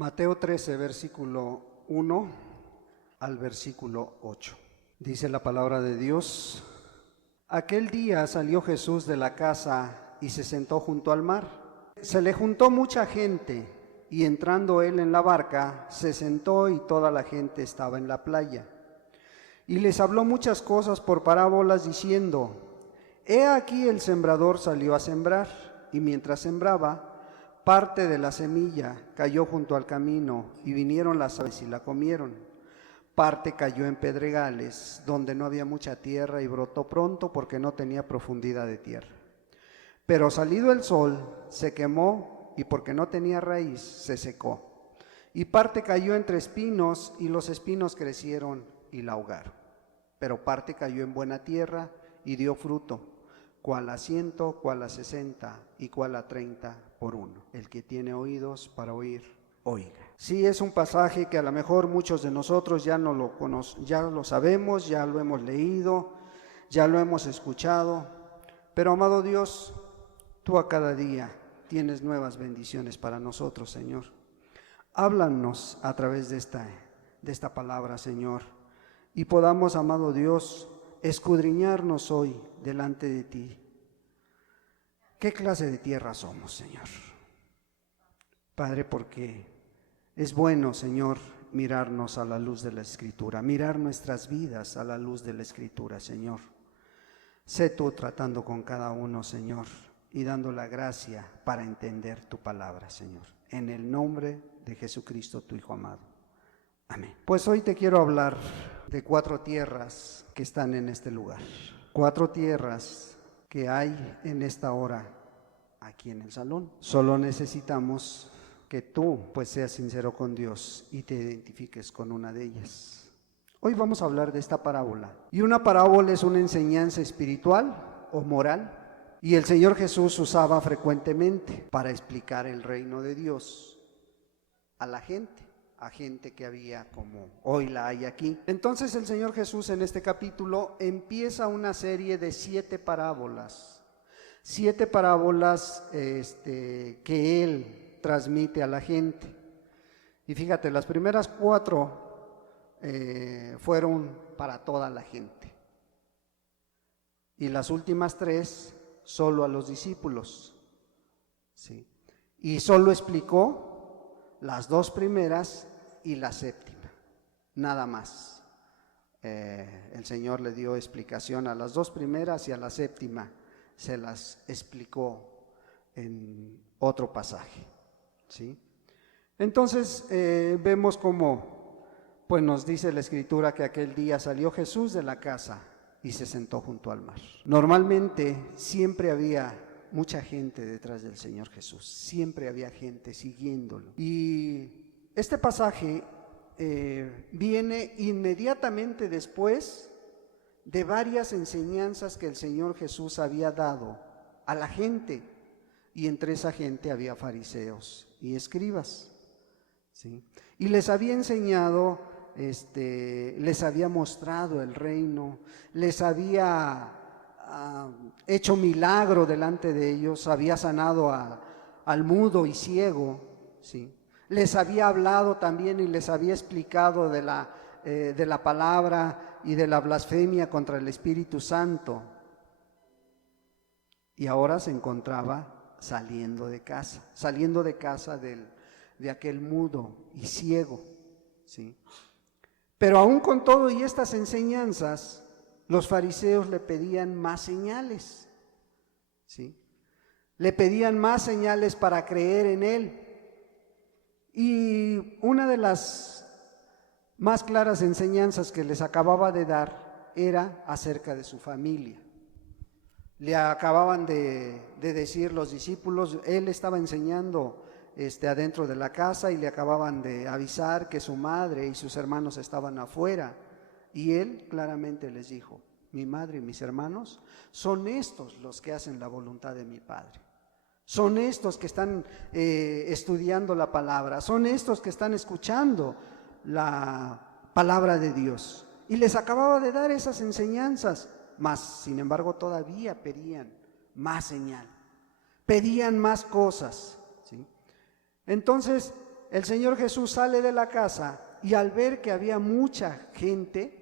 Mateo 13, versículo 1 al versículo 8. Dice la palabra de Dios: Aquel día salió Jesús de la casa y se sentó junto al mar. Se le juntó mucha gente, y entrando él en la barca, se sentó y toda la gente estaba en la playa. Y les habló muchas cosas por parábolas, diciendo: He aquí el sembrador salió a sembrar, y mientras sembraba, parte de la semilla cayó junto al camino, y vinieron las aves y la comieron. Parte cayó en pedregales, donde no había mucha tierra, y brotó pronto porque no tenía profundidad de tierra. Pero salido el sol, se quemó, y porque no tenía raíz, se secó. Y parte cayó entre espinos, y los espinos crecieron y la ahogaron. Pero parte cayó en buena tierra, y dio fruto, cuál a 100, cuál a 60, y cuál a 30 por uno. El que tiene oídos para oír, oiga. Sí, es un pasaje que a lo mejor muchos de nosotros ya no lo conocemos, ya lo sabemos, ya lo hemos leído, ya lo hemos escuchado, pero amado Dios, tú a cada día tienes nuevas bendiciones para nosotros, Señor. Háblanos a través de esta palabra, Señor, y podamos, amado Dios, escudriñarnos hoy delante de ti. ¿Qué clase de tierra somos, Señor? Padre, porque es bueno, Señor, mirarnos a la luz de la Escritura, mirar nuestras vidas a la luz de la Escritura, Señor. Sé tú tratando con cada uno, Señor, y dando la gracia para entender tu palabra, Señor. En el nombre de Jesucristo, tu Hijo amado. Amén. Pues hoy te quiero hablar de 4 tierras que están en este lugar. 4 tierras que hay en esta hora aquí en el salón. Solo necesitamos que tú pues seas sincero con Dios y te identifiques con una de ellas. Hoy vamos a hablar de esta parábola. Y una parábola es una enseñanza espiritual o moral, y el Señor Jesús usaba frecuentemente para explicar el reino de Dios a la gente, a gente que había como hoy la hay aquí. Entonces el Señor Jesús en este capítulo empieza una serie de 7 parábolas. 7 parábolas que Él transmite a la gente. Y fíjate, las primeras 4 fueron para toda la gente. Y las últimas 3 solo a los discípulos. ¿Sí? Y solo explicó las 2 primeras y la 7ª, nada más. El Señor le dio explicación a las 2 primeras y a la 7ª se las explicó en otro pasaje, ¿sí? Entonces vemos cómo pues nos dice la Escritura que aquel día salió Jesús de la casa y se sentó junto al mar. Normalmente siempre había mucha gente detrás del Señor Jesús, siempre había gente siguiéndolo. Y este pasaje viene inmediatamente después de varias enseñanzas que el Señor Jesús había dado a la gente, y entre esa gente había fariseos y escribas, ¿sí? Y les había enseñado, les había mostrado el reino, les había hecho milagro delante de ellos, había sanado al mudo y ciego, ¿sí? Les había hablado también y les había explicado de la palabra y de la blasfemia contra el Espíritu Santo. Y ahora se encontraba saliendo de casa de aquel mudo y ciego, ¿sí? Pero aún con todo y estas enseñanzas, los fariseos le pedían más señales, ¿sí? Le pedían más señales para creer en él. Y una de las más claras enseñanzas que les acababa de dar era acerca de su familia. Le acababan de decir los discípulos, él estaba enseñando adentro de la casa, y le acababan de avisar que su madre y sus hermanos estaban afuera. Y él claramente les dijo: mi madre y mis hermanos son estos los que hacen la voluntad de mi Padre. Son estos que están estudiando la palabra, son estos que están escuchando la palabra de Dios. Y les acababa de dar esas enseñanzas, mas sin embargo todavía pedían más señal, pedían más cosas, ¿sí? Entonces el Señor Jesús sale de la casa y al ver que había mucha gente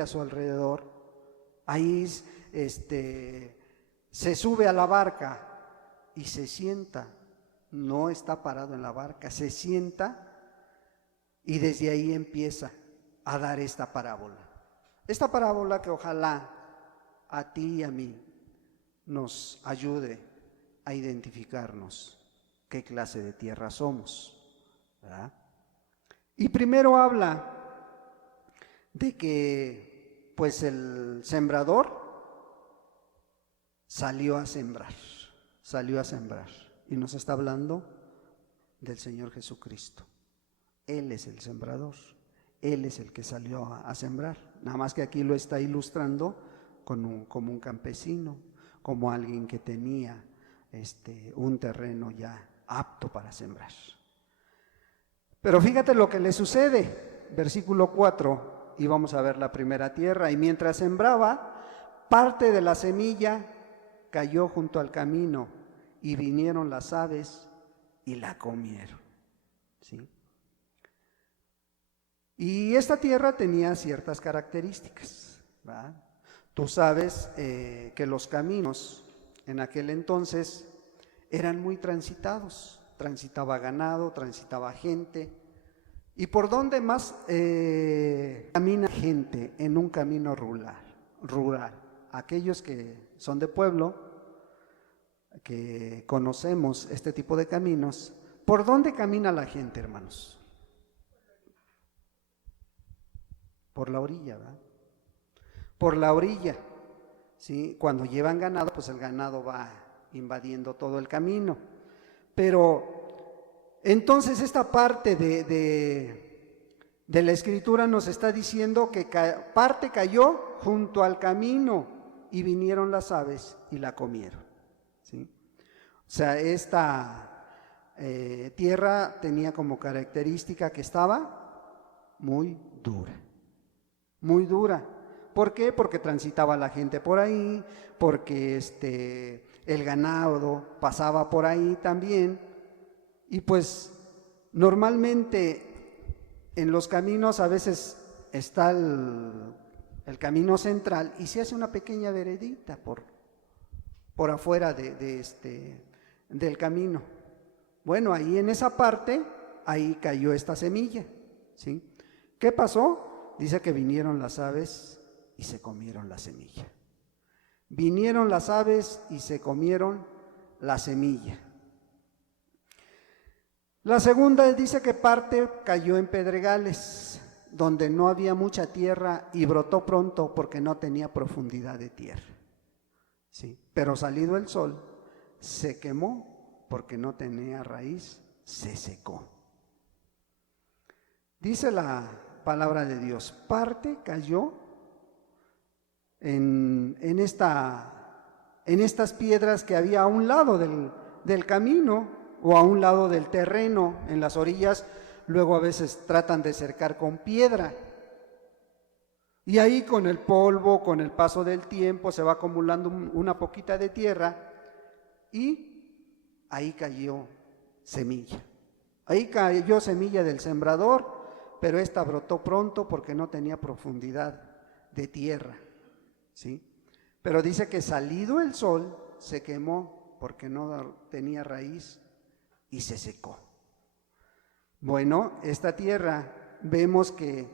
a su alrededor, ahí se sube a la barca y se sienta. No está parado en la barca, se sienta y desde ahí empieza a dar esta parábola. Esta parábola que ojalá a ti y a mí nos ayude a identificarnos qué clase de tierra somos, ¿verdad? Y primero habla de que pues el sembrador salió a sembrar y nos está hablando del Señor Jesucristo. Él es el sembrador, Él es el que salió a sembrar, nada más que aquí lo está ilustrando como un campesino, como alguien que tenía un terreno ya apto para sembrar. Pero fíjate lo que le sucede, versículo 4, y vamos a ver la primera tierra. Y mientras sembraba, parte de la semilla cayó junto al camino, y vinieron las aves y la comieron. ¿Sí? Y esta tierra tenía ciertas características, ¿verdad? Tú sabes que los caminos en aquel entonces eran muy transitados, transitaba ganado, transitaba gente. ¿Y por dónde más camina gente en un camino rural? Aquellos que son de pueblo, que conocemos este tipo de caminos, ¿por dónde camina la gente, hermanos? Por la orilla, ¿verdad? Por la orilla, ¿sí? Cuando llevan ganado, pues el ganado va invadiendo todo el camino. Pero entonces esta parte de la Escritura nos está diciendo que parte cayó junto al camino y vinieron las aves y la comieron, ¿sí? O sea, esta tierra tenía como característica que estaba muy dura. Muy dura. ¿Por qué? Porque transitaba la gente por ahí, porque el ganado pasaba por ahí también. Y pues normalmente en los caminos a veces está el camino central y se hace una pequeña veredita por afuera del camino. Bueno, ahí en esa parte, ahí cayó esta semilla, ¿sí? ¿Qué pasó? Dice que vinieron las aves y se comieron la semilla. Vinieron las aves y se comieron la semilla. La segunda dice que parte cayó en pedregales, donde no había mucha tierra y brotó pronto porque no tenía profundidad de tierra. Sí, pero salido el sol, se quemó porque no tenía raíz, se secó. Dice la palabra de Dios, parte cayó en estas piedras que había a un lado del camino o a un lado del terreno, en las orillas. Luego a veces tratan de cercar con piedra y ahí con el polvo, con el paso del tiempo se va acumulando una poquita de tierra y ahí cayó semilla. Ahí cayó semilla del sembrador, pero esta brotó pronto porque no tenía profundidad de tierra, ¿sí? Pero dice que salido el sol se quemó porque no tenía raíz y se secó. Bueno, esta tierra vemos que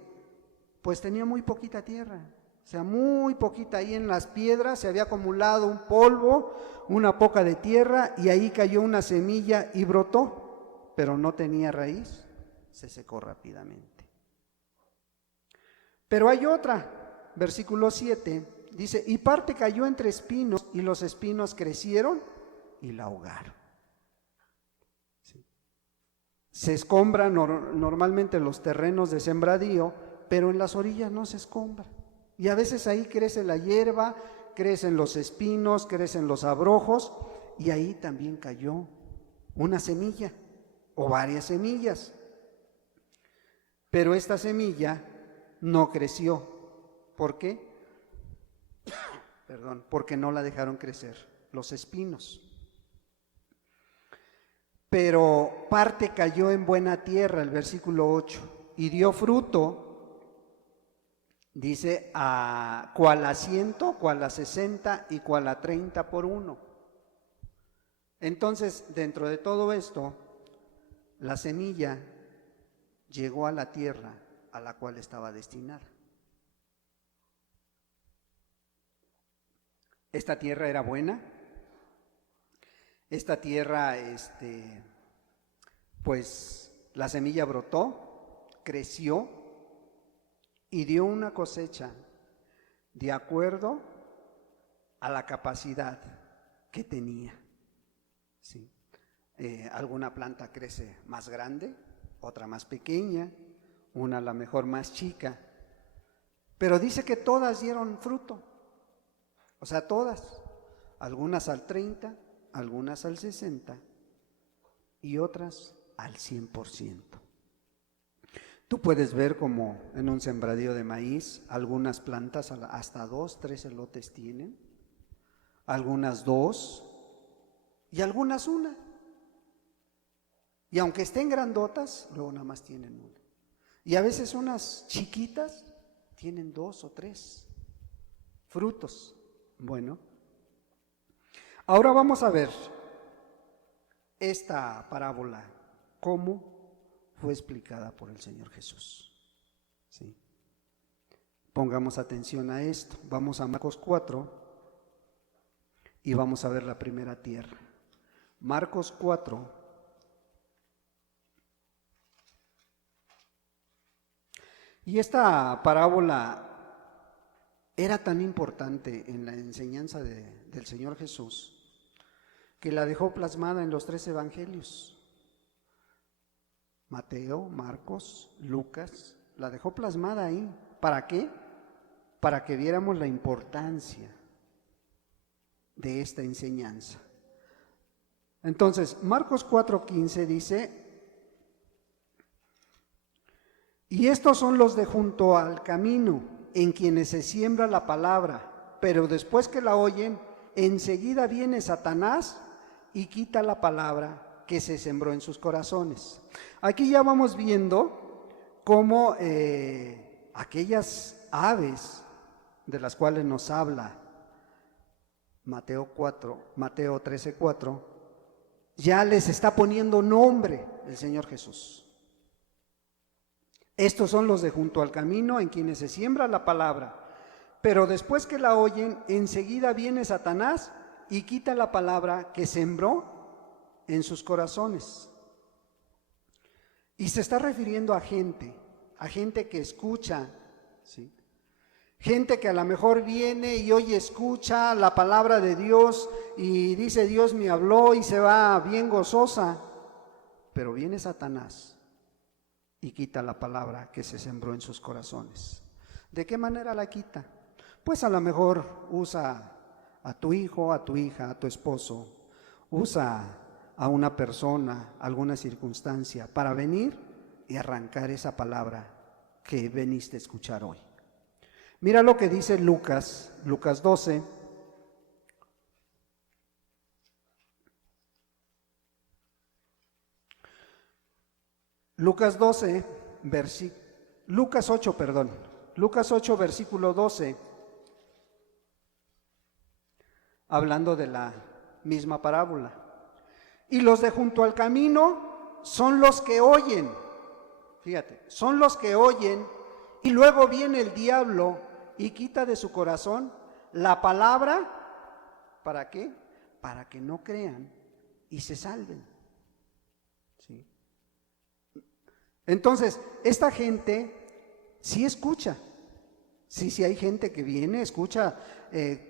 pues tenía muy poquita tierra, o sea, muy poquita. Ahí en las piedras se había acumulado un polvo, una poca de tierra, y ahí cayó una semilla y brotó, pero no tenía raíz, se secó rápidamente. Pero hay otra, versículo 7, dice, y parte cayó entre espinos, y los espinos crecieron y la ahogaron. ¿Sí? Se escombran normalmente los terrenos de sembradío, pero en las orillas no se escombra. Y a veces ahí crece la hierba, crecen los espinos, crecen los abrojos, y ahí también cayó una semilla o varias semillas. Pero esta semilla no creció. ¿Por qué? Porque no la dejaron crecer los espinos. pero parte cayó en buena tierra, el versículo 8, y dio fruto, dice, cual a 100, cual a 60 y cual a 30 por uno. Entonces, dentro de todo esto, la semilla llegó a la tierra a la cual estaba destinada. Esta tierra era buena. Esta tierra, pues la semilla brotó, creció y dio una cosecha de acuerdo a la capacidad que tenía. ¿Sí? Alguna planta crece más grande, otra más pequeña, una a lo mejor más chica, pero dice que todas dieron fruto, o sea, todas, algunas al 30, algunas al 60 y otras al 100%. Tú puedes ver como en un sembradío de maíz, algunas plantas hasta 2, 3 elotes tienen, algunas 2 y algunas 1. Y aunque estén grandotas, luego nada más tienen 1. Y a veces unas chiquitas tienen 2 o 3 frutos. Bueno, ahora vamos a ver esta parábola, cómo fue explicada por el Señor Jesús. ¿Sí? Pongamos atención a esto. Vamos a Marcos 4 y vamos a ver la primera tierra. Marcos 4. Y esta parábola era tan importante en la enseñanza del Señor Jesús que la dejó plasmada en los 3 evangelios. Mateo, Marcos, Lucas, la dejó plasmada ahí. ¿Para qué? Para que viéramos la importancia de esta enseñanza. Entonces, Marcos 4:15 dice: y estos son los de junto al camino, en quienes se siembra la palabra, pero después que la oyen, enseguida viene Satanás y quita la palabra que se sembró en sus corazones. Aquí ya vamos viendo cómo aquellas aves de las cuales nos habla Mateo 13:4, ya les está poniendo nombre el Señor Jesús. Estos son los de junto al camino, en quienes se siembra la palabra, pero después que la oyen, enseguida viene Satanás y quita la palabra que sembró en sus corazones. Y se está refiriendo a gente que escucha, ¿sí? Gente que a lo mejor viene y hoy escucha la palabra de Dios y dice: Dios me habló, y se va bien gozosa, pero viene Satanás y quita la palabra que se sembró en sus corazones. ¿De qué manera la quita? Pues a lo mejor usa a tu hijo, a tu hija, a tu esposo, usa a una persona, alguna circunstancia, para venir y arrancar esa palabra que veniste a escuchar hoy. Mira lo que dice Lucas 12. Lucas 8, versículo 12, hablando de la misma parábola. Y los de junto al camino son los que oyen, fíjate, son los que oyen, y luego viene el diablo y quita de su corazón la palabra. ¿Para qué? Para que no crean y se salven. ¿Sí? Entonces, esta gente sí escucha. Sí hay gente que viene, escucha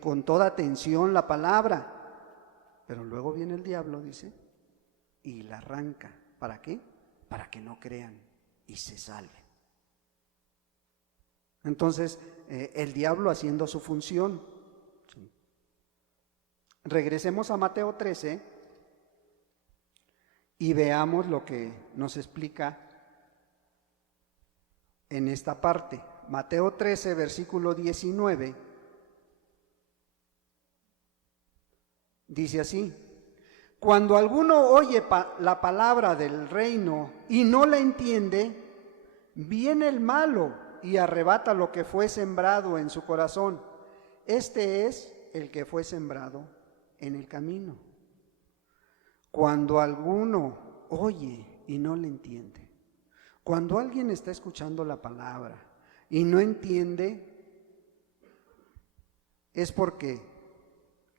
con toda atención la palabra, pero luego viene el diablo, dice, y la arranca. ¿Para qué? Para que no crean y se salven. Entonces, el diablo haciendo su función. ¿Sí? Regresemos a Mateo 13 y veamos lo que nos explica en esta parte. Mateo 13, versículo 19, dice así: Cuando alguno oye la palabra del reino y no la entiende, viene el malo y arrebata lo que fue sembrado en su corazón. Este es el que fue sembrado en el camino. Cuando alguno oye y no le entiende, cuando alguien está escuchando la palabra y no entiende, es porque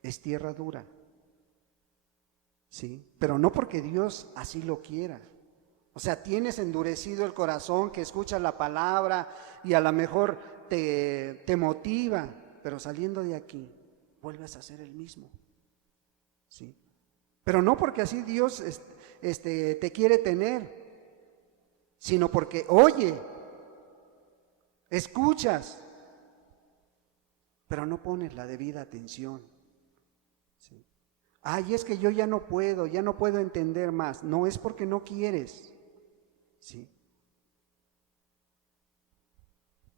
es tierra dura, ¿sí? Pero no porque Dios así lo quiera. O sea, tienes endurecido el corazón que escuchas la palabra y a lo mejor te motiva, pero saliendo de aquí vuelves a ser el mismo, ¿sí? Pero no porque así Dios te quiere tener, sino porque oye, escuchas, pero no pones la debida atención, ¿sí? Ay, es que yo ya no puedo entender más. No, es porque no quieres, ¿sí?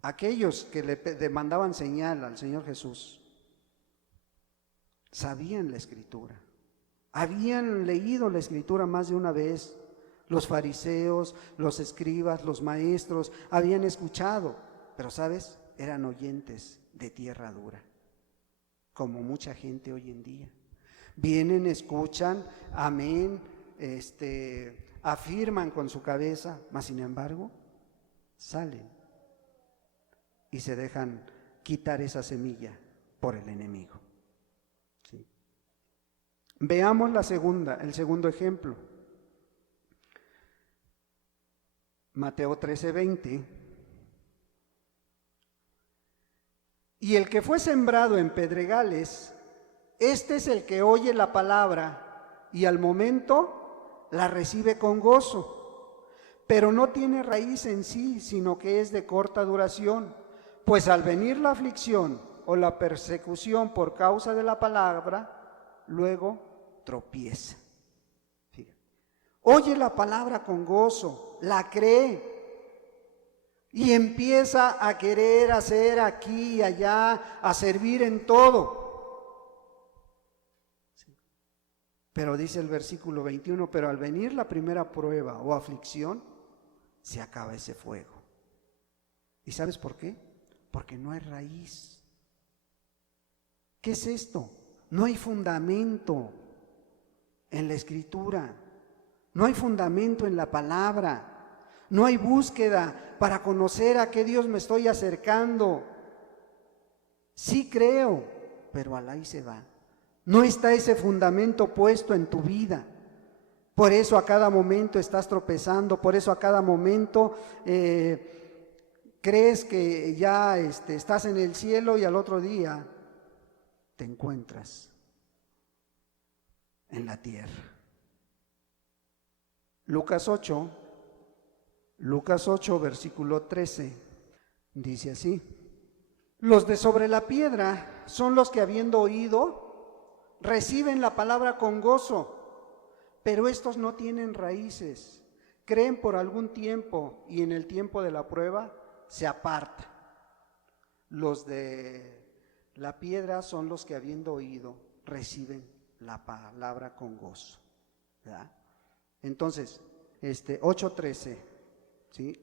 Aquellos que le demandaban señal al Señor Jesús sabían la Escritura, habían leído la Escritura más de una vez. Los fariseos, los escribas, los maestros habían escuchado, pero ¿sabes? Eran oyentes de tierra dura, como mucha gente hoy en día. Vienen, escuchan, amén, afirman con su cabeza, mas sin embargo salen y se dejan quitar esa semilla por el enemigo, ¿sí? Veamos el segundo ejemplo. Mateo 13:20. Y el que fue sembrado en pedregales, este es el que oye la palabra y al momento la recibe con gozo, pero no tiene raíz en sí, sino que es de corta duración, pues al venir la aflicción o la persecución por causa de la palabra, luego tropieza. Fíjate. Oye la palabra con gozo, la cree y empieza a querer hacer aquí y allá, a servir en todo. Sí. Pero dice el versículo 21, pero al venir la primera prueba o aflicción, se acaba ese fuego. ¿Y sabes por qué? Porque no hay raíz. ¿Qué es esto? No hay fundamento en la Escritura, no hay fundamento en la palabra. No hay búsqueda para conocer a qué Dios me estoy acercando. Sí creo, pero al ahí se va. No está ese fundamento puesto en tu vida. Por eso a cada momento estás tropezando, por eso a cada momento crees que ya estás en el cielo y al otro día te encuentras en la tierra. Lucas 8, versículo 13, dice así: los de sobre la piedra son los que habiendo oído, reciben la palabra con gozo, pero estos no tienen raíces, creen por algún tiempo y en el tiempo de la prueba se apartan. Los de la piedra son los que habiendo oído, reciben la palabra con gozo, ¿verdad? Entonces, 8:13, ¿sí?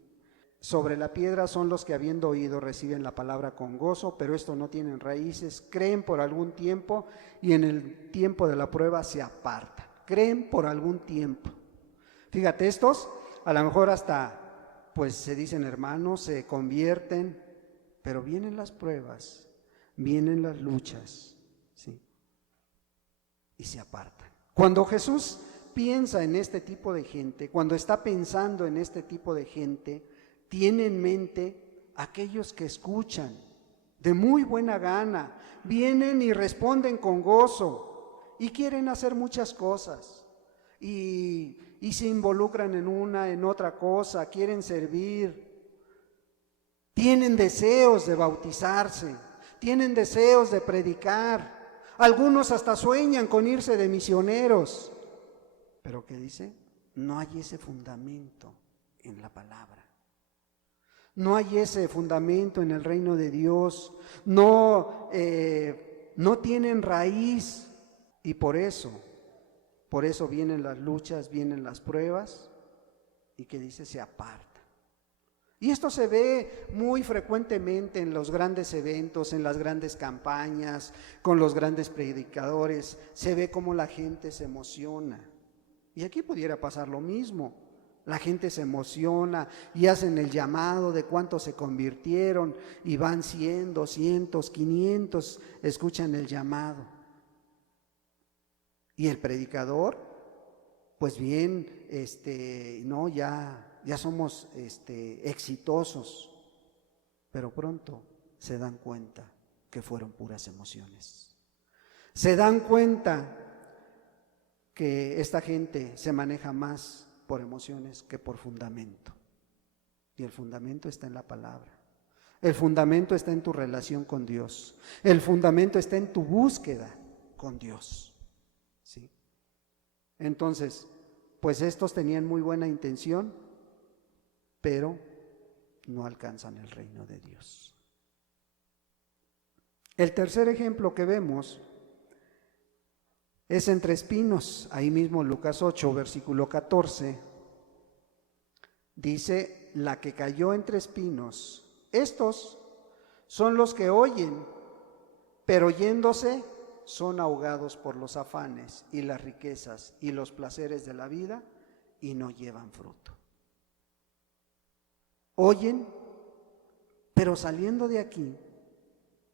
Sobre la piedra son los que habiendo oído reciben la palabra con gozo, pero estos no tienen raíces, creen por algún tiempo y en el tiempo de la prueba se apartan. Creen por algún tiempo. Fíjate, estos a lo mejor hasta pues se dicen hermanos, se convierten, pero vienen las pruebas, vienen las luchas, ¿sí? Y se apartan. Cuando Jesús piensa en este tipo de gente, cuando está pensando en este tipo de gente, tiene en mente aquellos que escuchan de muy buena gana, vienen y responden con gozo y quieren hacer muchas cosas y se involucran en otra cosa, quieren servir, tienen deseos de bautizarse, tienen deseos de predicar, algunos hasta sueñan con irse de misioneros. Pero ¿qué dice? No hay ese fundamento en la palabra. No hay ese fundamento en el reino de Dios. No tienen raíz y por eso Por eso vienen las luchas, vienen las pruebas, y que dice, se aparta. Y esto se ve muy frecuentemente en los grandes eventos, en las grandes campañas, con los grandes predicadores. Se ve cómo la gente se emociona. Y aquí pudiera pasar lo mismo. La gente se emociona y hacen el llamado de cuántos se convirtieron y van 100, 200, 500, escuchan el llamado. Y el predicador, pues bien, no, ya somos exitosos, pero pronto se dan cuenta que fueron puras emociones. Se dan cuenta que esta gente se maneja más por emociones que por fundamento. Y el fundamento está en la palabra. El fundamento está en tu relación con Dios. El fundamento está en tu búsqueda con Dios. ¿Sí? Entonces, pues estos tenían muy buena intención, pero no alcanzan el reino de Dios. El tercer ejemplo que vemos es entre espinos. Ahí mismo Lucas 8, versículo 14, dice, la que cayó entre espinos, estos son los que oyen, pero yéndose son ahogados por los afanes y las riquezas y los placeres de la vida y no llevan fruto. Oyen, pero saliendo de aquí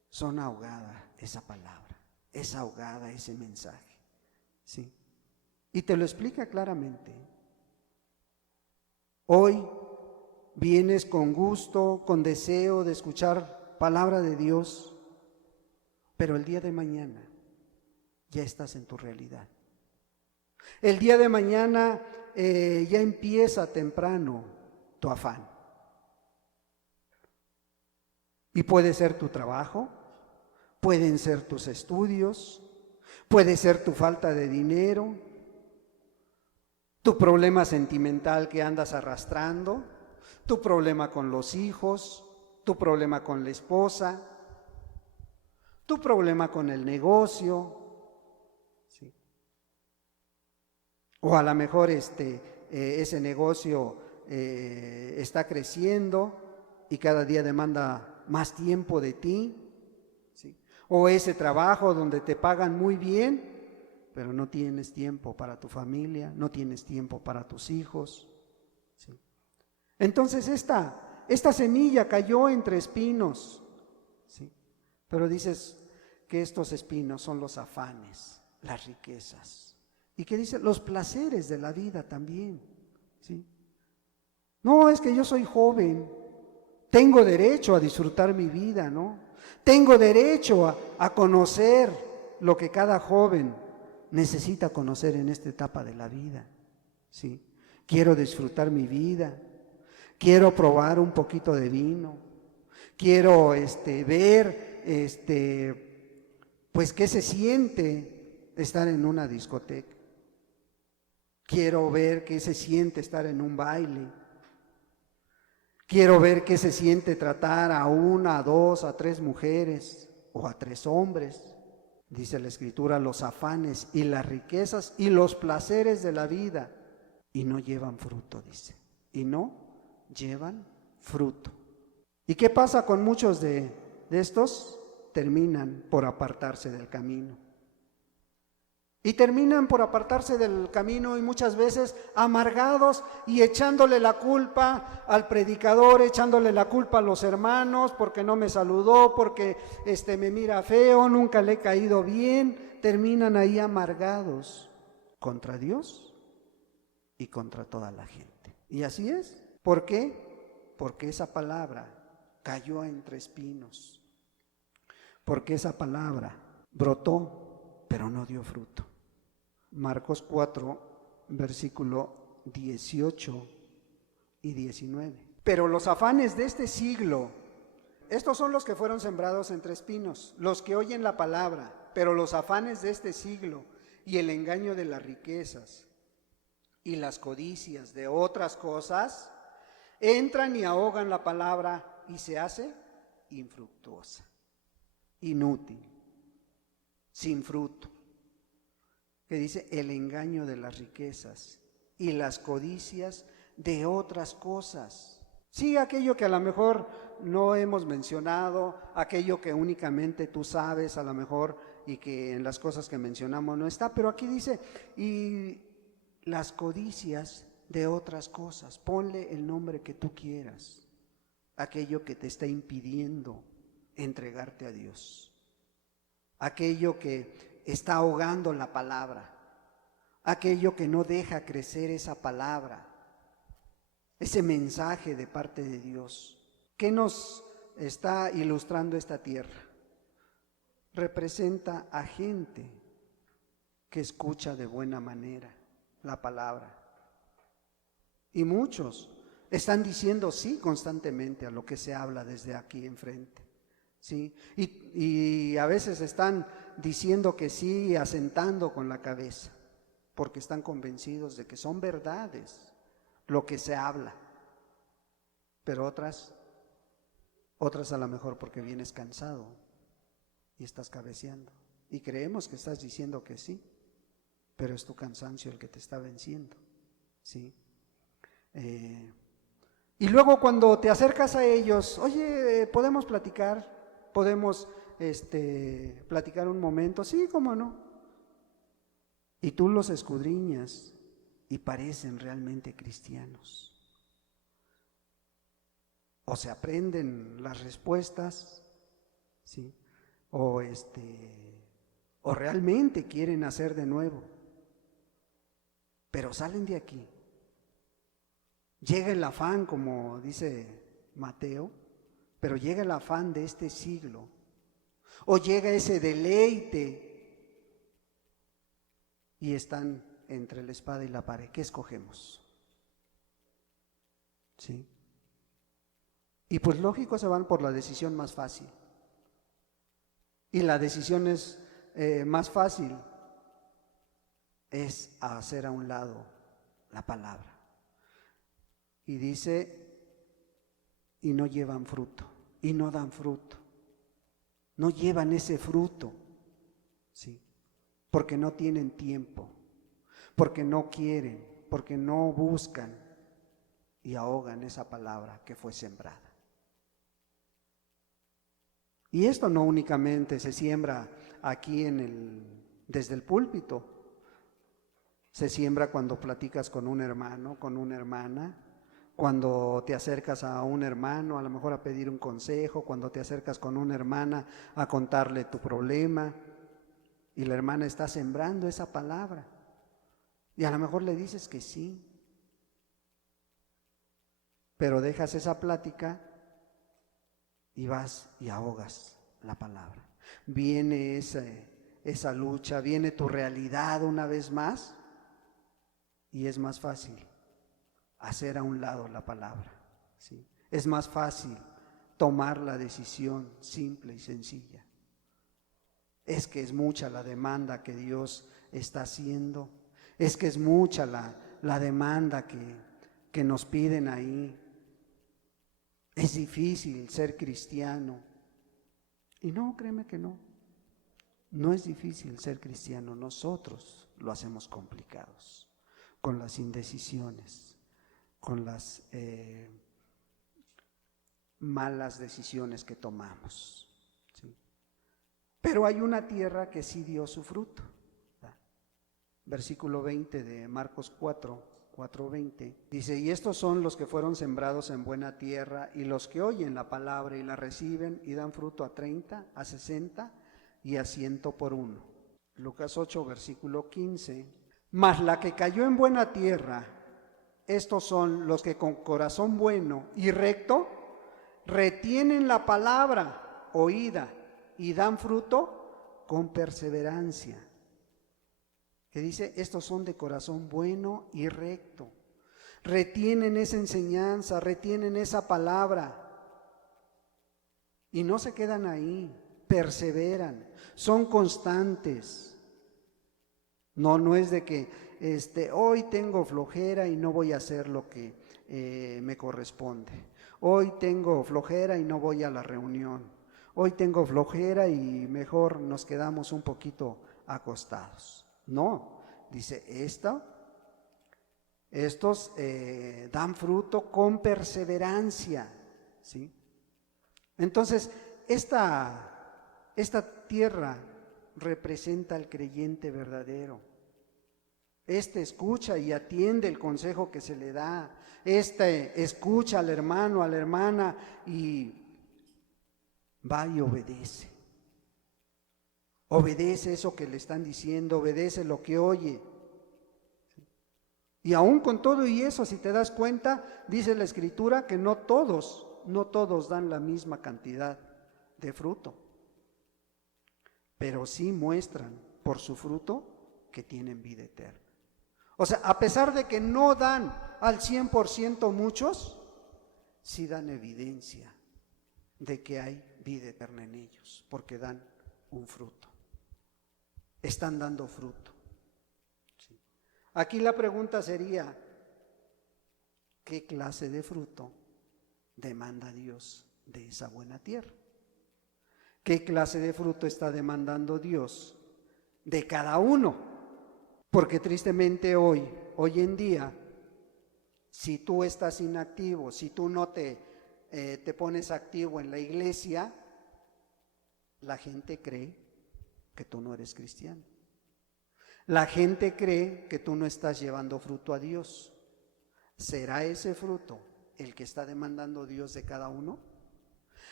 son ahogada esa palabra, es ahogada ese mensaje. ¿Sí? Y te lo explica claramente. Hoy vienes con gusto, con deseo de escuchar palabra de Dios, pero el día de mañana ya estás en tu realidad. El día de mañana ya empieza temprano tu afán. Y puede ser tu trabajo, pueden ser tus estudios, puede ser tu falta de dinero, tu problema sentimental que andas arrastrando, tu problema con los hijos, tu problema con la esposa, tu problema con el negocio, ¿sí? O a lo mejor ese negocio está creciendo y cada día demanda más tiempo de ti. O ese trabajo donde te pagan muy bien, pero no tienes tiempo para tu familia, no tienes tiempo para tus hijos. ¿Sí? Entonces esta semilla cayó entre espinos. ¿Sí? Pero dices que estos espinos son los afanes, las riquezas. ¿Y qué dice? Los placeres de la vida también. ¿Sí? No, es que yo soy joven, tengo derecho a disfrutar mi vida, ¿no? Tengo derecho a conocer lo que cada joven necesita conocer en esta etapa de la vida. ¿Sí? Quiero disfrutar mi vida, quiero probar un poquito de vino, quiero ver pues qué se siente estar en una discoteca, quiero ver qué se siente estar en un baile. Quiero ver qué se siente tratar a una, a dos, a tres mujeres o a tres hombres. Dice la Escritura, los afanes y las riquezas y los placeres de la vida. Y no llevan fruto, dice. Y no llevan fruto. ¿Y qué pasa con muchos de estos? Terminan por apartarse del camino. Y terminan por apartarse del camino y muchas veces amargados y echándole la culpa al predicador, echándole la culpa a los hermanos porque no me saludó, porque me mira feo, nunca le he caído bien. Terminan ahí amargados contra Dios y contra toda la gente. Y así es. ¿Por qué? Porque esa palabra cayó entre espinos. Porque esa palabra brotó, pero no dio fruto. Marcos 4, versículo 18 y 19. Pero los afanes de este siglo, estos son los que fueron sembrados entre espinos, los que oyen la palabra, pero los afanes de este siglo y el engaño de las riquezas y las codicias de otras cosas, entran y ahogan la palabra y se hace infructuosa, inútil, sin fruto. que dice el engaño de las riquezas y las codicias de otras cosas. Sí, aquello que a lo mejor no hemos mencionado, aquello que únicamente tú sabes a lo mejor y que en las cosas que mencionamos no está, pero aquí dice, y las codicias de otras cosas. Ponle el nombre que tú quieras, aquello que te está impidiendo entregarte a Dios, aquello que está ahogando la palabra, aquello que no deja crecer esa palabra, ese mensaje de parte de Dios. ¿Qué nos está ilustrando esta tierra? Representa a gente que escucha de buena manera la palabra. Y muchos están diciendo sí constantemente a lo que se habla desde aquí enfrente. ¿Sí? Y a veces están diciendo que sí, asentando con la cabeza, porque están convencidos de que son verdades lo que se habla. Pero otras a lo mejor porque vienes cansado y estás cabeceando. Y creemos que estás diciendo que sí, pero es tu cansancio el que te está venciendo. ¿Sí? Y luego cuando te acercas a ellos, oye, ¿podemos platicar? ¿Podemos platicar un momento? Sí, ¿cómo no? Y tú los escudriñas y parecen realmente cristianos. O se aprenden las respuestas, ¿sí? O realmente quieren hacer de nuevo. Pero salen de aquí. Llega el afán, como dice Mateo, pero llega el afán de este siglo. O llega ese deleite y están entre la espada y la pared. ¿Qué escogemos? ¿Sí? Y pues lógico se van por la decisión más fácil. Y la decisión más fácil es hacer a un lado la palabra. Y dice, y no llevan fruto, y no dan fruto. No llevan ese fruto, ¿sí? Porque no tienen tiempo, porque no quieren, porque no buscan y ahogan esa palabra que fue sembrada. Y esto no únicamente se siembra aquí desde el púlpito, se siembra cuando platicas con un hermano, con una hermana, cuando te acercas a un hermano a lo mejor a pedir un consejo, cuando te acercas con una hermana a contarle tu problema y la hermana está sembrando esa palabra y a lo mejor le dices que sí, pero dejas esa plática y vas y ahogas la palabra. Viene esa lucha, viene tu realidad una vez más y es más fácil hacer a un lado la palabra, ¿sí? Es más fácil tomar la decisión simple y sencilla. Es que es mucha la demanda que Dios está haciendo, es que es mucha la demanda que nos piden ahí. Es difícil ser cristiano. Y no, créeme que no. No es difícil ser cristiano, nosotros lo hacemos complicados, con las indecisiones, con las malas decisiones que tomamos, ¿sí? Pero hay una tierra que sí dio su fruto. Versículo 20 de Marcos 4:20, dice, y estos son los que fueron sembrados en buena tierra y los que oyen la palabra y la reciben y dan fruto a 30, a 60 y a 100 por uno. Lucas 8, versículo 15, mas la que cayó en buena tierra, estos son los que con corazón bueno y recto retienen la palabra oída y dan fruto con perseverancia. Que dice, estos son de corazón bueno y recto. Retienen esa enseñanza, retienen esa palabra. Y no se quedan ahí, perseveran, son constantes. No es de que hoy tengo flojera y no voy a hacer lo que me corresponde. Hoy tengo flojera y no voy a la reunión. Hoy tengo flojera y mejor nos quedamos un poquito acostados. No, Dice, estos dan fruto con perseverancia, ¿sí? Entonces, esta tierra representa al creyente verdadero. Escucha y atiende el consejo que se le da. Escucha al hermano, a la hermana y va y obedece. Obedece eso que le están diciendo, obedece lo que oye. Y aún con todo y eso, si te das cuenta, dice la Escritura que no todos dan la misma cantidad de fruto, pero sí muestran por su fruto que tienen vida eterna. O sea, a pesar de que no dan al 100% muchos, sí dan evidencia de que hay vida eterna en ellos, porque dan un fruto. Están dando fruto. ¿Sí? Aquí la pregunta sería, ¿qué clase de fruto demanda Dios de esa buena tierra? ¿Qué clase de fruto está demandando Dios de cada uno? Porque tristemente hoy en día, si tú estás inactivo, si tú no te pones activo en la iglesia, la gente cree que tú no eres cristiano. La gente cree que tú no estás llevando fruto a Dios. ¿Será ese fruto el que está demandando Dios de cada uno?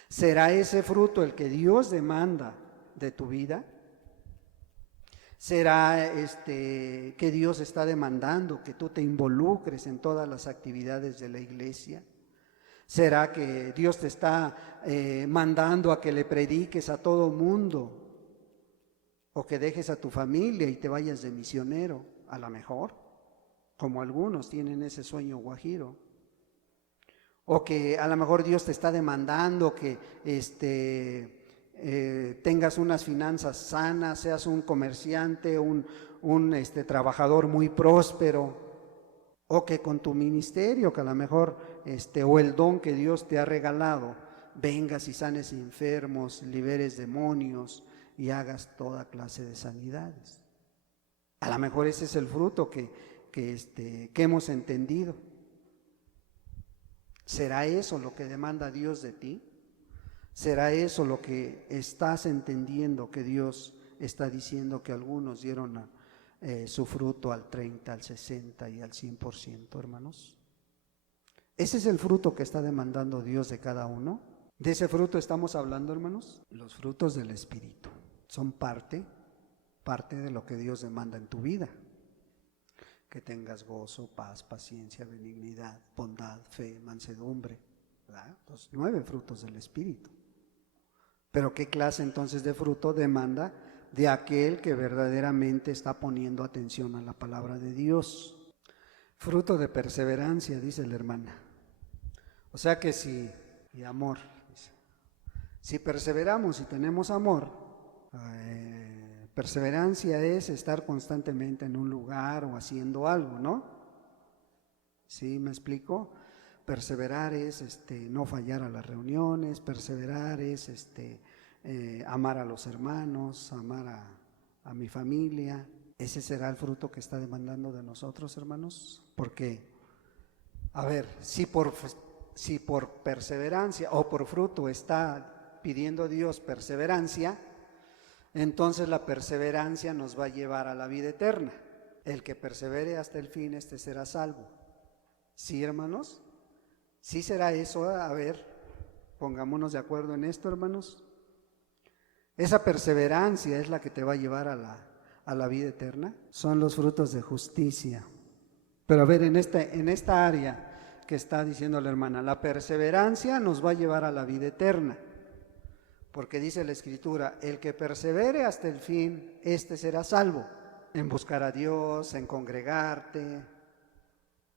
¿Será ese fruto el que Dios demanda de tu vida? ¿Será que Dios está demandando que tú te involucres en todas las actividades de la iglesia? ¿Será que Dios te está mandando a que le prediques a todo mundo? ¿O que dejes a tu familia y te vayas de misionero? A lo mejor, como algunos tienen ese sueño guajiro. O que a lo mejor Dios te está demandando que tengas unas finanzas sanas, seas un comerciante, un trabajador muy próspero, o que con tu ministerio, que a lo mejor o el don que Dios te ha regalado, vengas y sanes enfermos, liberes demonios y hagas toda clase de sanidades. A lo mejor ese es el fruto que hemos entendido. ¿Será eso lo que demanda Dios de ti? ¿Será eso lo que estás entendiendo que Dios está diciendo que algunos dieron su fruto al 30, al 60 y al 100%, hermanos? ¿Ese es el fruto que está demandando Dios de cada uno? ¿De ese fruto estamos hablando, hermanos? Los frutos del Espíritu son parte de lo que Dios demanda en tu vida. Que tengas gozo, paz, paciencia, benignidad, bondad, fe, mansedumbre, ¿verdad? Los 9 frutos del Espíritu. Pero ¿qué clase entonces de fruto demanda de aquel que verdaderamente está poniendo atención a la palabra de Dios? Fruto de perseverancia, dice la hermana. O sea que y amor, si perseveramos y tenemos amor, perseverancia es estar constantemente en un lugar o haciendo algo, ¿no? ¿Sí me explico? Perseverar es no fallar a las reuniones, perseverar es amar a los hermanos, amar a mi familia. Ese será el fruto que está demandando de nosotros, hermanos. Porque, a ver, si por perseverancia o por fruto está pidiendo Dios perseverancia, entonces la perseverancia nos va a llevar a la vida eterna. El que persevere hasta el fin, será salvo. ¿Sí, hermanos? ¿Sí será eso? A ver, pongámonos de acuerdo en esto, hermanos. Esa perseverancia es la que te va a llevar a la vida eterna. Son los frutos de justicia. Pero a ver, en esta área que está diciendo la hermana, la perseverancia nos va a llevar a la vida eterna. Porque dice la Escritura, el que persevere hasta el fin, será salvo. En buscar a Dios, en congregarte.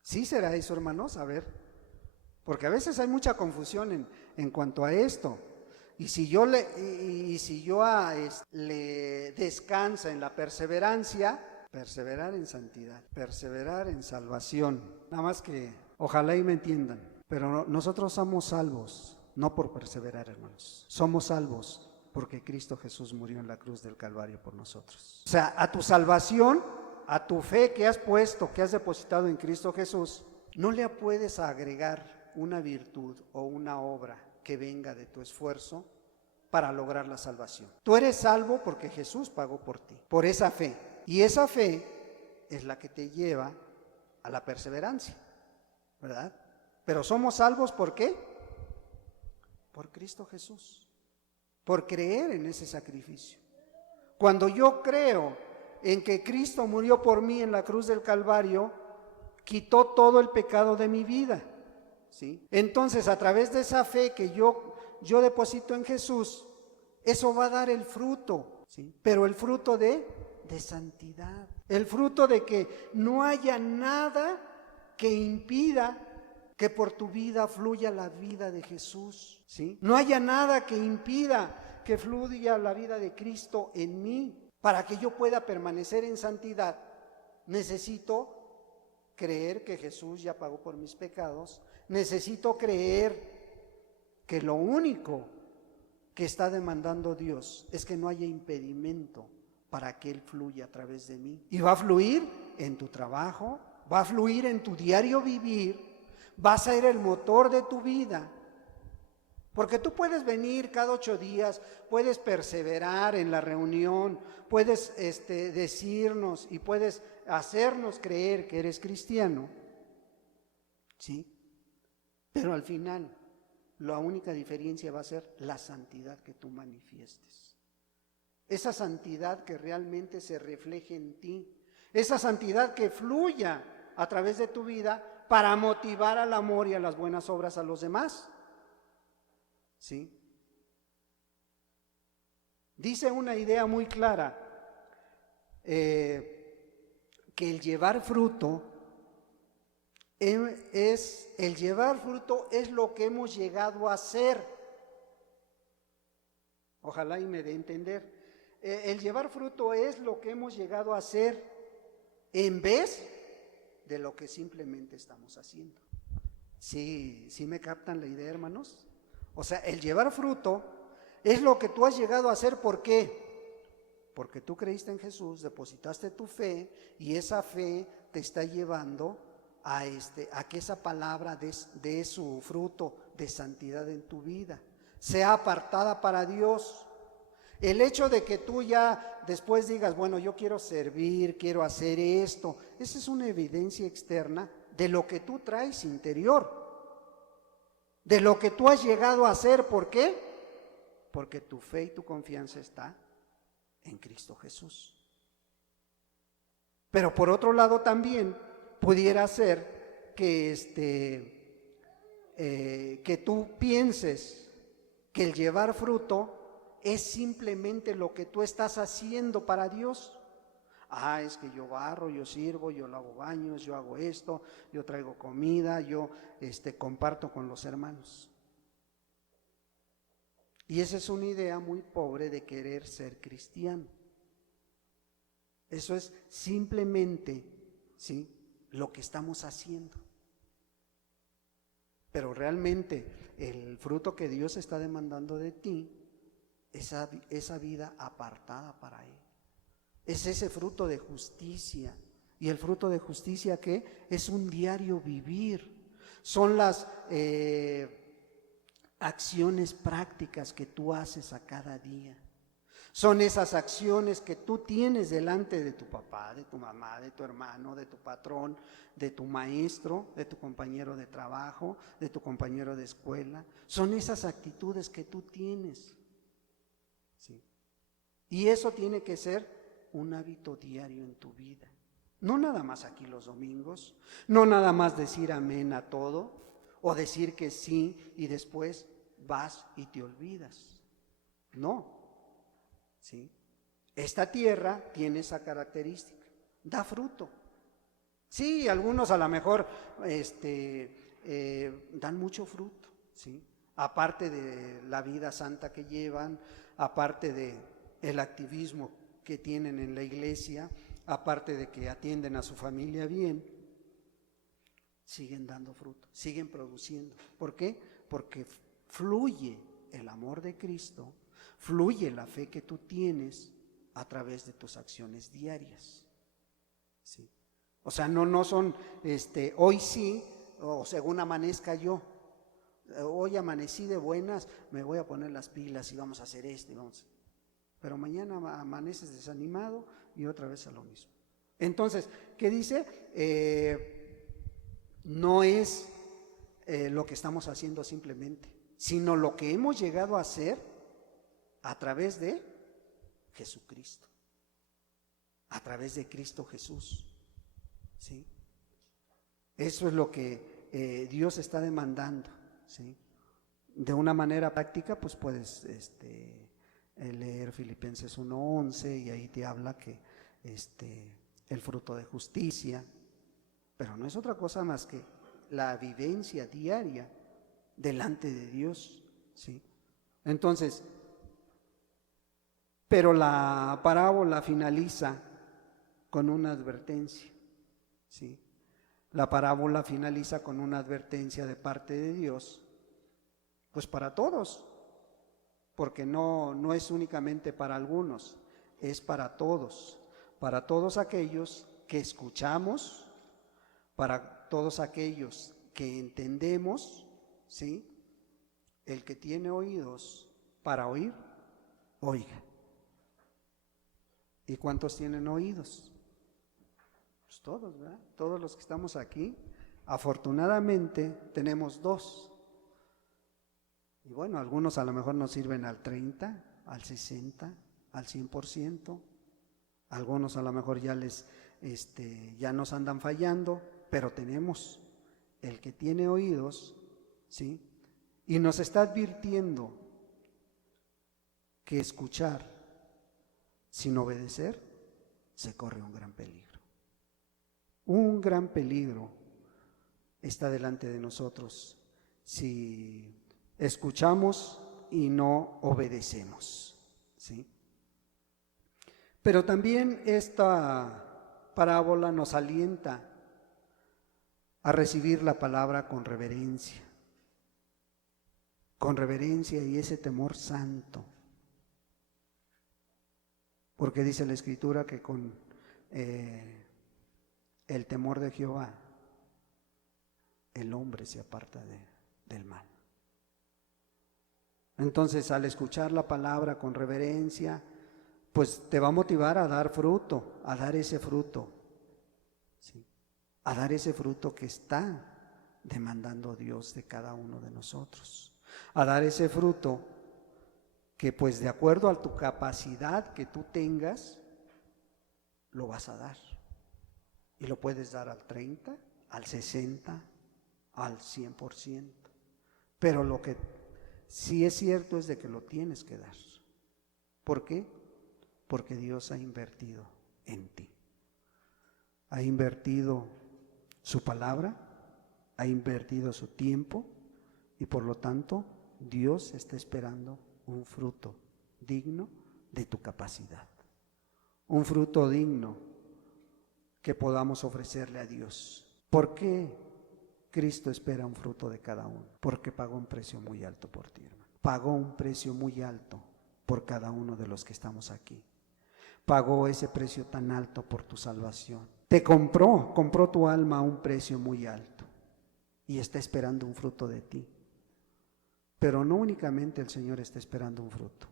¿Sí será eso, hermanos? A ver. Porque a veces hay mucha confusión en cuanto a esto. Y si yo le descansa en la perseverancia, perseverar en santidad, perseverar en salvación. Nada más que ojalá y me entiendan, pero nosotros somos salvos, no por perseverar, hermanos. Somos salvos porque Cristo Jesús murió en la cruz del Calvario por nosotros. O sea, a tu salvación a tu fe que has puesto, que has depositado en Cristo Jesús, no le puedes agregar una virtud o una obra que venga de tu esfuerzo para lograr la salvación. Tú eres salvo porque Jesús pagó por ti, por esa fe. Y esa fe es la que te lleva a la perseverancia, ¿verdad? Pero somos salvos ¿por qué? Por Cristo Jesús, por creer en ese sacrificio. Cuando yo creo en que Cristo murió por mí en la cruz del Calvario, quitó todo el pecado de mi vida, ¿sí? Entonces, a través de esa fe que yo deposito en Jesús, eso va a dar el fruto, ¿sí? Pero el fruto de santidad, el fruto de que no haya nada que impida que por tu vida fluya la vida de Jesús, ¿sí? No haya nada que impida que fluya la vida de Cristo en mí. Para que yo pueda permanecer en santidad, necesito creer que Jesús ya pagó por mis pecados. Necesito creer que lo único que está demandando Dios es que no haya impedimento para que Él fluya a través de mí. Y va a fluir en tu trabajo, va a fluir en tu diario vivir, va a ser el motor de tu vida. Porque tú puedes venir cada 8 días, puedes perseverar en la reunión, puedes decirnos y puedes hacernos creer que eres cristiano, ¿sí? Pero al final, la única diferencia va a ser la santidad que tú manifiestes. Esa santidad que realmente se refleje en ti, esa santidad que fluya a través de tu vida para motivar al amor y a las buenas obras a los demás. ¿Sí? Dice una idea muy clara, que el llevar fruto es lo que hemos llegado a ser. Ojalá y me dé a entender. El llevar fruto es lo que hemos llegado a ser en vez de lo que simplemente estamos haciendo. ¿Sí me captan la idea, hermanos? O sea, el llevar fruto es lo que tú has llegado a hacer. ¿Por qué? Porque tú creíste en Jesús, depositaste tu fe y esa fe te está llevando a que esa palabra dé su fruto de santidad en tu vida, sea apartada para Dios. El hecho de que tú ya después digas, bueno, yo quiero servir, quiero hacer esto, esa es una evidencia externa de lo que tú traes interior, de lo que tú has llegado a hacer. ¿Por qué? Porque tu fe y tu confianza está en Cristo Jesús. Pero por otro lado también pudiera ser que que tú pienses que el llevar fruto es simplemente lo que tú estás haciendo para Dios. Es que yo barro, yo sirvo, yo lavo baños, yo hago esto, yo traigo comida, yo comparto con los hermanos. Y esa es una idea muy pobre de querer ser cristiano. Eso es simplemente, ¿sí?, lo que estamos haciendo. Pero realmente el fruto que Dios está demandando de ti, esa vida apartada para Él. Es ese fruto de justicia. ¿Y el fruto de justicia qué? Es un diario vivir. Son las acciones prácticas que tú haces a cada día. Son esas acciones que tú tienes delante de tu papá, de tu mamá, de tu hermano, de tu patrón, de tu maestro, de tu compañero de trabajo, de tu compañero de escuela. Son esas actitudes que tú tienes. ¿Sí? Y eso tiene que ser un hábito diario en tu vida. No nada más aquí los domingos, no nada más decir amén a todo o decir que sí y después vas y te olvidas. No. ¿Sí? Esta tierra tiene esa característica, da fruto. Sí, algunos a lo mejor dan mucho fruto, ¿sí? Aparte de la vida santa que llevan, aparte de el activismo que tienen en la iglesia, aparte de que atienden a su familia bien, siguen dando fruto, siguen produciendo. ¿Por qué? Porque fluye el amor de Cristo, fluye la fe que tú tienes a través de tus acciones diarias. ¿sí? O sea, no son, hoy sí, o según amanezca yo. Hoy amanecí de buenas, me voy a poner las pilas y vamos a hacer esto. Pero mañana amaneces desanimado y otra vez a lo mismo. Entonces, ¿qué dice? No es lo que estamos haciendo simplemente, sino lo que hemos llegado a hacer a través de Jesucristo, a través de Cristo Jesús, ¿sí? Eso es lo que Dios está demandando, ¿sí? De una manera práctica, pues puedes leer Filipenses 1:11 y ahí te habla que el fruto de justicia, pero no es otra cosa más que la vivencia diaria delante de Dios, ¿sí? Entonces, pero la parábola finaliza con una advertencia, ¿sí? La parábola finaliza con una advertencia de parte de Dios, pues para todos, porque no es únicamente para algunos, es para todos aquellos que escuchamos, para todos aquellos que entendemos, ¿sí? El que tiene oídos para oír, oiga. ¿Y cuántos tienen oídos? Pues todos, ¿verdad? Todos los que estamos aquí, afortunadamente tenemos dos. Y bueno, algunos a lo mejor nos sirven al 30, al 60, al 100%. Algunos a lo mejor ya nos andan fallando, pero tenemos el que tiene oídos, ¿sí? Y nos está advirtiendo que escuchar sin obedecer se corre un gran peligro. Un gran peligro está delante de nosotros si escuchamos y no obedecemos, ¿sí? Pero también esta parábola nos alienta a recibir la palabra con reverencia y ese temor santo. Porque dice la Escritura que con el temor de Jehová el hombre se aparta del mal. Entonces, al escuchar la palabra con reverencia, pues te va a motivar a dar fruto, a dar ese fruto, ¿sí? A dar ese fruto que está demandando Dios de cada uno de nosotros, a dar ese fruto que pues de acuerdo a tu capacidad que tú tengas, lo vas a dar. Y lo puedes dar al 30, al 60, al 100%. Pero lo que sí es cierto es de que lo tienes que dar. ¿Por qué? Porque Dios ha invertido en ti. Ha invertido su palabra, ha invertido su tiempo y por lo tanto Dios está esperando un fruto digno de tu capacidad. Un fruto digno que podamos ofrecerle a Dios. ¿Por qué Cristo espera un fruto de cada uno? Porque pagó un precio muy alto por ti, hermano. Pagó un precio muy alto por cada uno de los que estamos aquí. Pagó ese precio tan alto por tu salvación. Te compró tu alma a un precio muy alto y está esperando un fruto de ti. Pero no únicamente el Señor está esperando un fruto.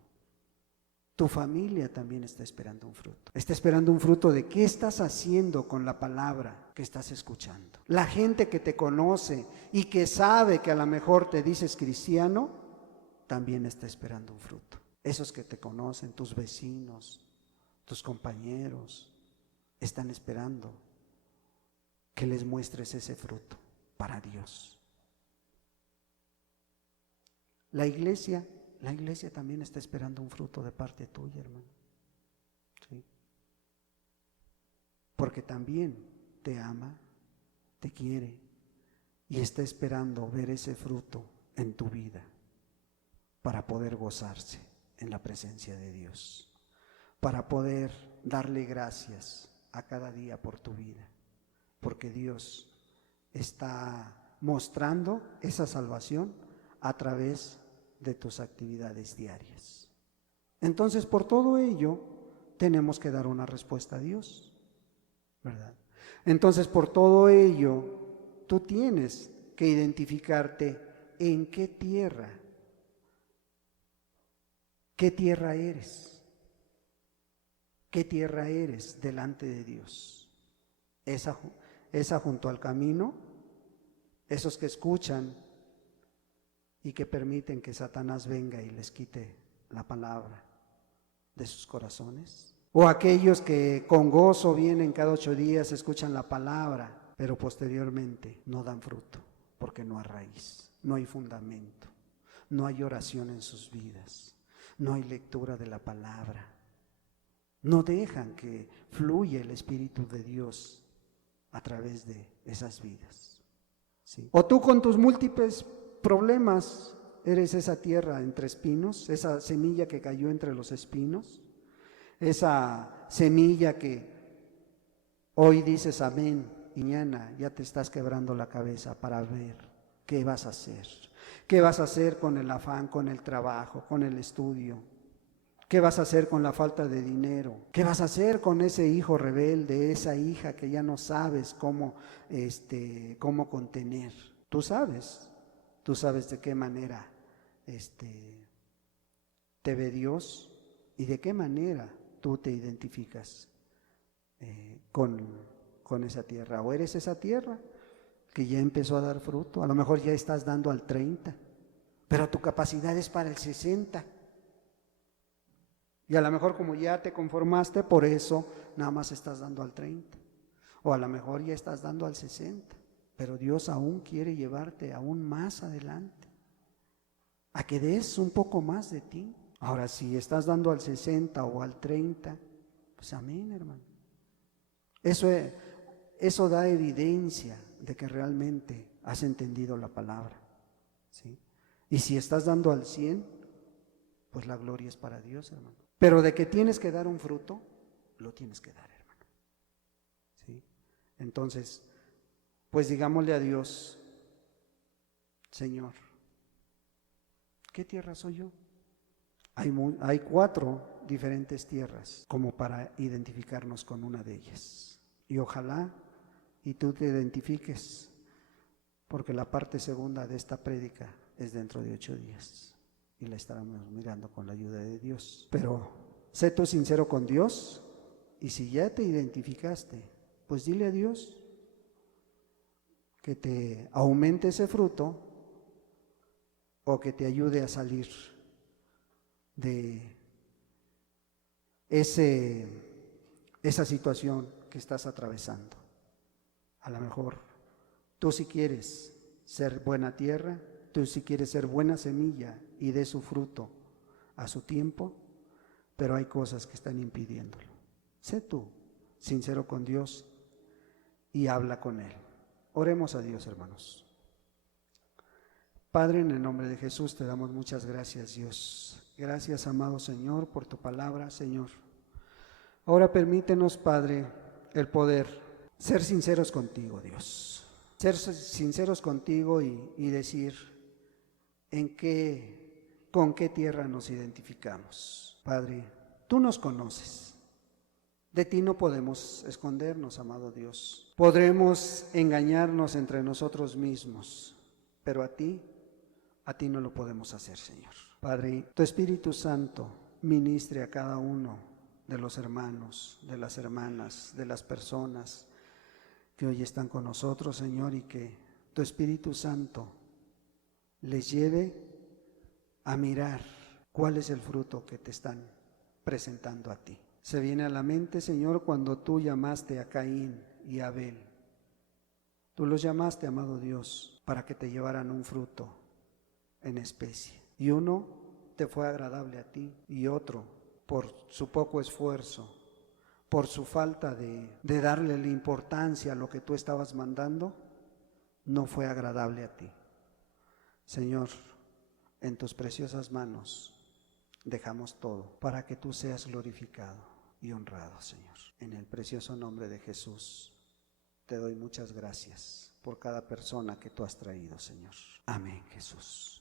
Tu familia también está esperando un fruto. Está esperando un fruto de qué estás haciendo con la palabra que estás escuchando. La gente que te conoce y que sabe que a lo mejor te dices cristiano, también está esperando un fruto. Esos que te conocen, tus vecinos, tus compañeros, están esperando que les muestres ese fruto para Dios. La iglesia también está esperando un fruto de parte tuya, hermano. ¿Sí? Porque también te ama, te quiere y está esperando ver ese fruto en tu vida para poder gozarse en la presencia de Dios, para poder darle gracias a cada día por tu vida, porque Dios está mostrando esa salvación a través de tus actividades diarias. Entonces, por todo ello, tenemos que dar una respuesta a Dios, ¿verdad? Entonces, por todo ello, tú tienes que identificarte en qué tierra eres. ¿Qué tierra eres delante de Dios? Esa junto al camino, esos que escuchan y que permiten que Satanás venga y les quite la palabra de sus corazones. O aquellos que con gozo vienen cada 8 días, escuchan la palabra, pero posteriormente no dan fruto, porque no hay raíz, no hay fundamento, no hay oración en sus vidas, no hay lectura de la palabra, no dejan que fluya el Espíritu de Dios a través de esas vidas, ¿sí? O tú con tus múltiples problemas eres esa tierra entre espinos, esa semilla que cayó entre los espinos, esa semilla que hoy dices amén y mañana ya te estás quebrando la cabeza para ver qué vas a hacer. ¿Qué vas a hacer con el afán, con el trabajo, con el estudio? ¿Qué vas a hacer con la falta de dinero? ¿Qué vas a hacer con ese hijo rebelde, esa hija que ya no sabes cómo contener? Tú sabes de qué manera te ve Dios y de qué manera tú te identificas con esa tierra. O eres esa tierra que ya empezó a dar fruto, a lo mejor ya estás dando al 30, pero tu capacidad es para el 60. Y a lo mejor como ya te conformaste, por eso nada más estás dando al 30. O a lo mejor ya estás dando al 60, pero Dios aún quiere llevarte aún más adelante, a que des un poco más de ti. Ahora, si estás dando al 60 o al 30, pues amén, hermano. Eso da evidencia de que realmente has entendido la palabra, ¿sí? Y si estás dando al 100, pues la gloria es para Dios, hermano. Pero de que tienes que dar un fruto, lo tienes que dar, hermano, ¿sí? Entonces, pues digámosle a Dios: Señor, ¿qué tierra soy yo? Hay 4 diferentes tierras como para identificarnos con una de ellas. Y ojalá y tú te identifiques, porque la parte segunda de esta prédica es dentro de 8 días y la estaremos mirando con la ayuda de Dios. Pero sé tú sincero con Dios, y si ya te identificaste, pues dile a Dios que te aumente ese fruto o que te ayude a salir de esa situación que estás atravesando. A lo mejor tú si quieres ser buena tierra, tú si quieres ser buena semilla y dé su fruto a su tiempo, pero hay cosas que están impidiéndolo. Sé tú sincero con Dios y habla con Él. Oremos a Dios, hermanos. Padre, en el nombre de Jesús te damos muchas gracias, Dios. Gracias, amado Señor, por tu palabra, Señor. Ahora permítenos, Padre, el poder ser sinceros contigo, Dios. Ser sinceros contigo y decir con qué tierra nos identificamos. Padre, tú nos conoces. De ti no podemos escondernos, amado Dios. Podremos engañarnos entre nosotros mismos, pero a ti no lo podemos hacer, Señor. Padre, tu Espíritu Santo ministre a cada uno de los hermanos, de las hermanas, de las personas que hoy están con nosotros, Señor, y que tu Espíritu Santo les lleve a mirar cuál es el fruto que te están presentando a ti. Se viene a la mente, Señor, cuando tú llamaste a Caín y a Abel. Tú los llamaste, amado Dios, para que te llevaran un fruto en especie. Y uno te fue agradable a ti, y otro, por su poco esfuerzo, por su falta de darle la importancia a lo que tú estabas mandando, no fue agradable a ti. Señor, en tus preciosas manos dejamos todo para que tú seas glorificado y honrado, Señor. En el precioso nombre de Jesús te doy muchas gracias por cada persona que tú has traído, Señor. Amén, Jesús.